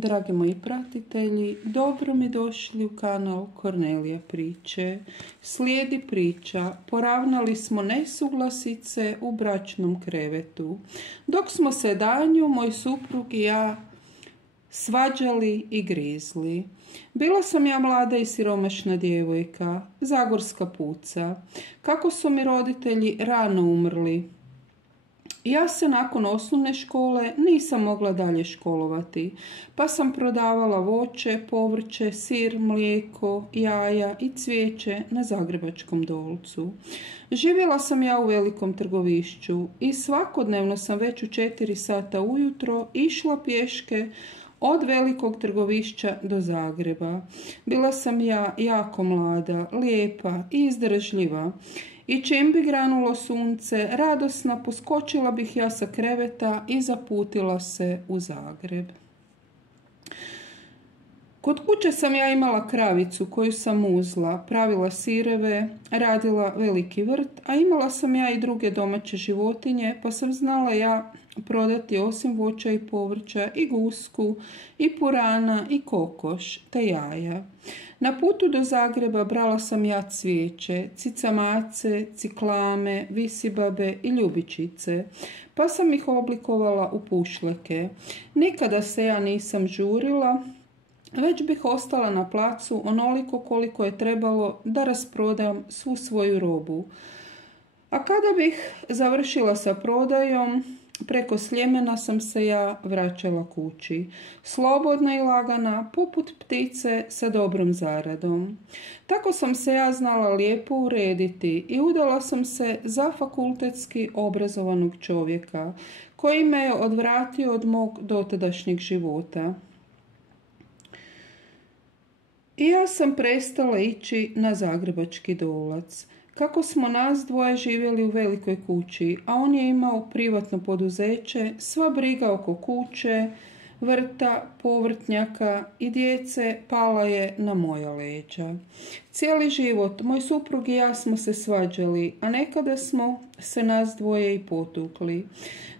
dragi moji pratitelji, dobro mi došli u kanal Kornelija priče. Slijedi priča, poravnali smo nesuglasice u bračnom krevetu. Dok smo se danju, moj suprug i ja svađali i grizli. Bila sam ja mlada i siromašna djevojka, zagorska puca. Kako su mi roditelji rano umrli, ja se nakon osnovne škole nisam mogla dalje školovati, pa sam prodavala voće, povrće, sir, mlijeko, jaja i cvijeće na Zagrebačkom Dolcu. Živjela sam ja u velikom trgovišću i svakodnevno sam već u 4 sata ujutro išla pješke od velikog trgovišća do Zagreba. Bila sam ja jako mlada, lijepa i izdržljiva. I čim bi granulo sunce, radosna poskočila bih ja sa kreveta i zaputila se u Zagreb. Kod kuće sam ja imala kravicu koju sam muzla, pravila sireve, radila veliki vrt, a imala sam ja i druge domaće životinje, pa sam znala ja prodati osim voća i povrća i gusku, i purana, i kokoš, te jaja. Na putu do Zagreba brala sam ja cvijeće, cicamace, ciklame, visibabe i ljubičice, pa sam ih oblikovala u pušleke. Nikada se ja nisam žurila, već bih ostala na placu onoliko koliko je trebalo da rasprodam svu svoju robu. A kada bih završila sa prodajom, preko Sljemena sam se ja vraćala kući, slobodna i lagana, poput ptice sa dobrom zaradom. Tako sam se ja znala lijepo urediti i udala sam se za fakultetski obrazovanog čovjeka, koji me je odvratio od mog dotadašnjeg života. I ja sam prestala ići na Zagrebački Dolac. Kako smo nas dvoje živjeli u velikoj kući, a on je imao privatno poduzeće, sva briga oko kuće, vrta, povrtnjaka i djece pala je na moja leđa. Cijeli život moj suprug i ja smo se svađali, a nekada smo se nas dvoje i potukli.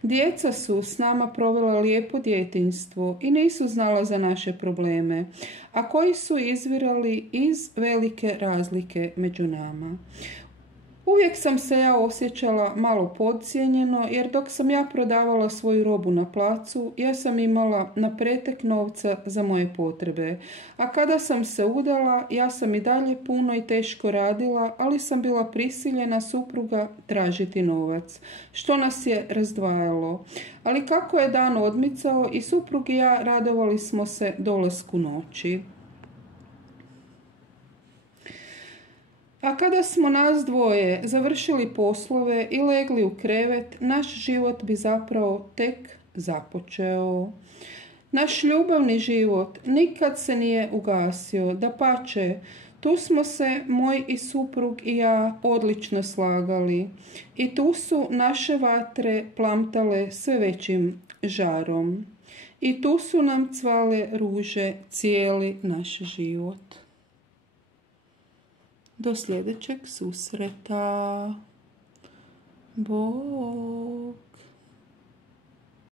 Djeca su s nama provela lijepo djetinjstvo i nisu znala za naše probleme, a koji su izvirali iz velike razlike među nama. Uvijek sam se ja osjećala malo podcijenjeno, jer dok sam ja prodavala svoju robu na placu, ja sam imala na pretek novca za moje potrebe. A kada sam se udala, ja sam i dalje puno i teško radila, ali sam bila prisiljena supruga tražiti novac, što nas je razdvajalo. Ali kako je dan odmicao, i suprug i ja radovali smo se dolasku noći. A kada smo nas dvoje završili poslove i legli u krevet, naš život bi zapravo tek započeo. Naš ljubavni život nikad se nije ugasio, dapače, tu smo se moj i suprug i ja odlično slagali i tu su naše vatre plamtale sve većim žarom i tu su nam cvale ruže cijeli naš život. Do sljedećeg susreta. Bog.